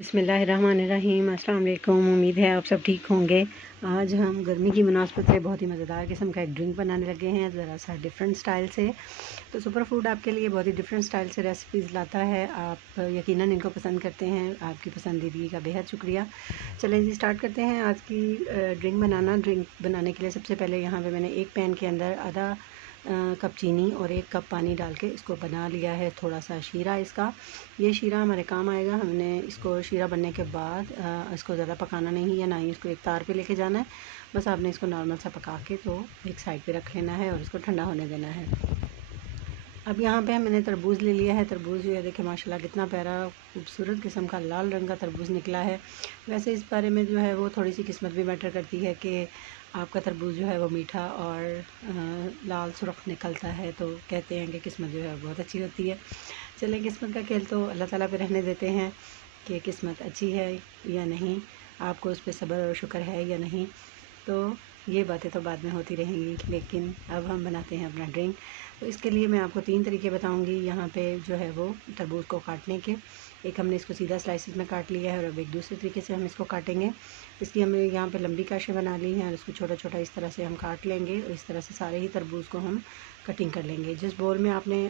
बिस्मिल्लाहिर्रहमानिर्रहीम। अस्सलाम वालेकुम। उम्मीद है आप सब ठीक होंगे। आज हम गर्मी की मुनासबत से बहुत ही मज़ेदार किस्म का एक ड्रिंक बनाने लगे हैं, ज़रा सा डिफरेंट स्टाइल से। तो सुपर फूड आपके लिए बहुत ही डिफरेंट स्टाइल से रेसिपीज़ लाता है। आप यकीनन इनको पसंद करते हैं। आपकी पसंदीदगी का बेहद शुक्रिया। चलें जी, स्टार्ट करते हैं आज की ड्रिंक बनाना। ड्रिंक बनाने के लिए सबसे पहले यहाँ पर मैंने एक पैन के अंदर आधा कप चीनी और 1 कप पानी डाल के इसको बना लिया है। थोड़ा सा शीरा इसका, ये शीरा हमारे काम आएगा। हमने इसको शीरा बनने के बाद इसको ज़्यादा पकाना नहीं है, ना ही इसको एक तार पे लेके जाना है। बस आपने इसको नॉर्मल सा पका के तो एक साइड पे रख लेना है और इसको ठंडा होने देना है। अब यहाँ पे मैंने तरबूज़ ले लिया है। तरबूज़ जो है देखिए माशाल्लाह कितना प्यारा खूबसूरत किस्म का लाल रंग का तरबूज़ निकला है। वैसे इस बारे में जो है वो थोड़ी सी किस्मत भी मैटर करती है कि आपका तरबूज़ जो है वो मीठा और लाल सुर्ख निकलता है, तो कहते हैं कि किस्मत जो है बहुत अच्छी होती है। चलें, किस्मत का खेल तो अल्लाह ताला पे रहने देते हैं कि किस्मत अच्छी है या नहीं, आपको उस पर सब्र और शुक्र है या नहीं। तो ये बातें तो बाद में होती रहेंगी, लेकिन अब हम बनाते हैं अपना ड्रिंक। तो इसके लिए मैं आपको 3 तरीके बताऊंगी यहाँ पे जो है वो तरबूज को काटने के। एक हमने इसको सीधा स्लाइसिस में काट लिया है और अब एक दूसरे तरीके से हम इसको काटेंगे। इसकी हमने यहाँ पे लंबी काशें बना ली हैं और इसको छोटा छोटा इस तरह से हम काट लेंगे और इस तरह से सारे ही तरबूज को हम कटिंग कर लेंगे। जिस बोल में आपने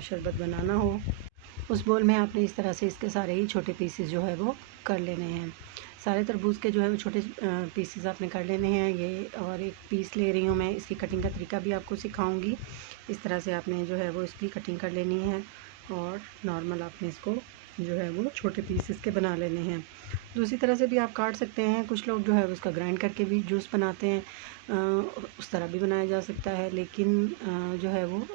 शरबत बनाना हो उस बोल में आपने इस तरह से इसके सारे ही छोटे पीसेस जो है वो कर लेने हैं। सारे तरबूज के जो है वो छोटे पीसेस आपने कर लेने हैं। ये और एक पीस ले रही हूँ मैं, इसकी कटिंग का तरीका भी आपको सिखाऊंगी। इस तरह से आपने जो है वो इसकी कटिंग कर लेनी है और नॉर्मल आपने इसको जो है वो छोटे पीसेस के बना लेने हैं। दूसरी तरह से भी आप काट सकते हैं। कुछ लोग जो है उसका ग्राइंड करके भी जूस बनाते हैं, उस तरह भी बनाया जा सकता है। लेकिन जो है वो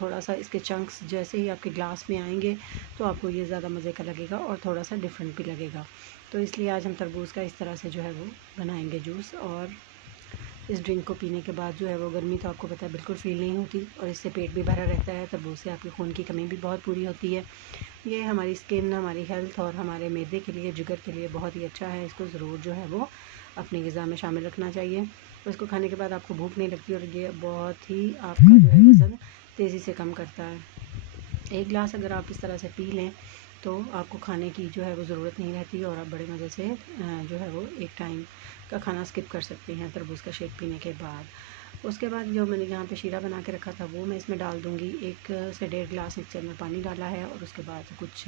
थोड़ा सा इसके चंक्स जैसे ही आपके ग्लास में आएंगे तो आपको ये ज़्यादा मज़े का लगेगा और थोड़ा सा डिफरेंट भी लगेगा। तो इसलिए आज हम तरबूज़ का इस तरह से जो है वो बनाएंगे जूस। और इस ड्रिंक को पीने के बाद जो है वो गर्मी तो आपको पता है बिल्कुल फ़ील नहीं होती और इससे पेट भी भरा रहता है। तरबूज़ से आपके खून की कमी भी बहुत पूरी होती है। ये हमारी स्किन, हमारी हेल्थ और हमारे मैदे के लिए, जिगर के लिए बहुत ही अच्छा है। इसको ज़रूर जो है वो अपनी ग़िज़ा में शामिल रखना चाहिए। और इसको खाने के बाद आपको भूख नहीं लगती और ये बहुत ही आपका जो है वज़न तेज़ी से कम करता है। 1 गिलास अगर आप इस तरह से पी लें तो आपको खाने की जो है वो ज़रूरत नहीं रहती और आप बड़े मज़े से जो है वो एक टाइम का खाना स्किप कर सकते हैं तरबूज़ का शेक पीने के बाद। उसके बाद जो मैंने यहाँ पे शीरा बना के रखा था वो मैं इसमें डाल दूँगी। 1 से 1.5 गिलास इसके अंदर पानी डाला है और उसके बाद कुछ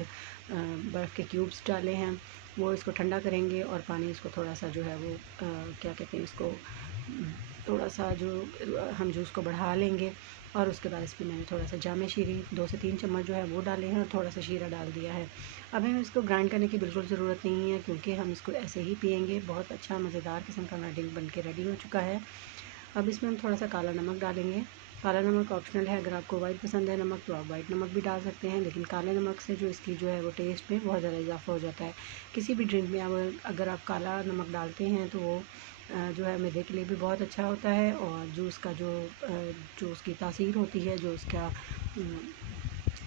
बर्फ़ के क्यूब्स डाले हैं। वो इसको ठंडा करेंगे और पानी इसको थोड़ा सा जो है वो क्या कहते हैं इसको, थोड़ा सा जो हम जूस को बढ़ा लेंगे। और उसके बाद इसमें मैंने थोड़ा सा जामे शीरी 2 से 3 चम्मच जो है वो डाले हैं और थोड़ा सा शीरा डाल दिया है। अब हमें इसको ग्राइंड करने की बिल्कुल ज़रूरत नहीं है क्योंकि हम इसको ऐसे ही पिएंगे। बहुत अच्छा मज़ेदार किस्म का ड्रिंक बन के रेडी हो चुका है। अब इसमें हम थोड़ा सा काला नमक डालेंगे। काला नमक ऑप्शनल है, अगर आपको वाइट पसंद है नमक तो आप वाइट नमक भी डाल सकते हैं, लेकिन काले नमक से जो इसकी जो है वो टेस्ट में बहुत ज़्यादा इजाफा हो जाता है। किसी भी ड्रिंक में अगर आप काला नमक डालते हैं तो वो जो है मैदे के लिए भी बहुत अच्छा होता है और जूस का जो उसकी तासीर होती है, जो उसका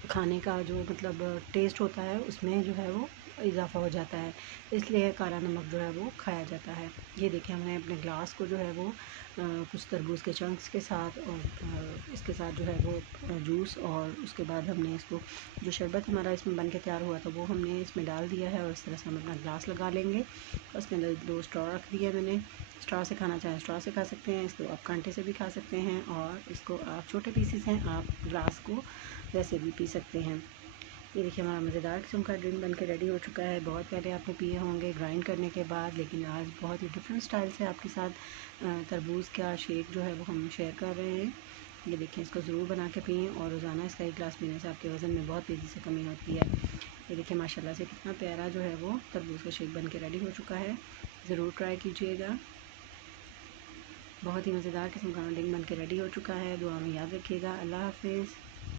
खाने का जो मतलब टेस्ट होता है उसमें जो है वो इजाफा हो जाता है। इसलिए काला नमक जो है वो खाया जाता है। ये देखिए हमने अपने ग्लास को जो है वो कुछ तरबूज के चंक्स के साथ और इसके साथ जो है वो जूस और उसके बाद हमने इसको जो शरबत हमारा इसमें बन के तैयार हुआ था वो हमने इसमें डाल दिया है और इस तरह से हम अपना ग्लास लगा लेंगे। उसके अंदर 2 स्ट्रॉ रख दिए मैंने। स्ट्रॉ से खाना चाहें स्ट्रॉ से खा सकते हैं, इसको आप कांटे से भी खा सकते हैं और इसको आप छोटे पीसेस हैं आप ग्लास को वैसे भी पी सकते हैं। ये देखिए हमारा मज़ेदार किस्म का ड्रिंक बनके रेडी हो चुका है। बहुत पहले आपने पिए होंगे ग्राइंड करने के बाद, लेकिन आज बहुत ही डिफरेंट स्टाइल से आपके साथ तरबूज़ का शेक जो है वो हम शेयर कर रहे हैं। ये देखिए इसको ज़रूर बना के पिएँ और रोज़ाना इसका 1 गिलास पीने से आपके वज़न में बहुत तेज़ी से कमी होती है। ये देखिए माशाल्लाह से कितना प्यारा जो है वो तरबूज़ का शेक बन के रेडी हो चुका है। ज़रूर ट्राई कीजिएगा। बहुत ही मज़ेदार किस्म का ड्रिंक बन के रेडी हो चुका है। दुआ में याद रखिएगा। अल्लाह हाफ़िज़।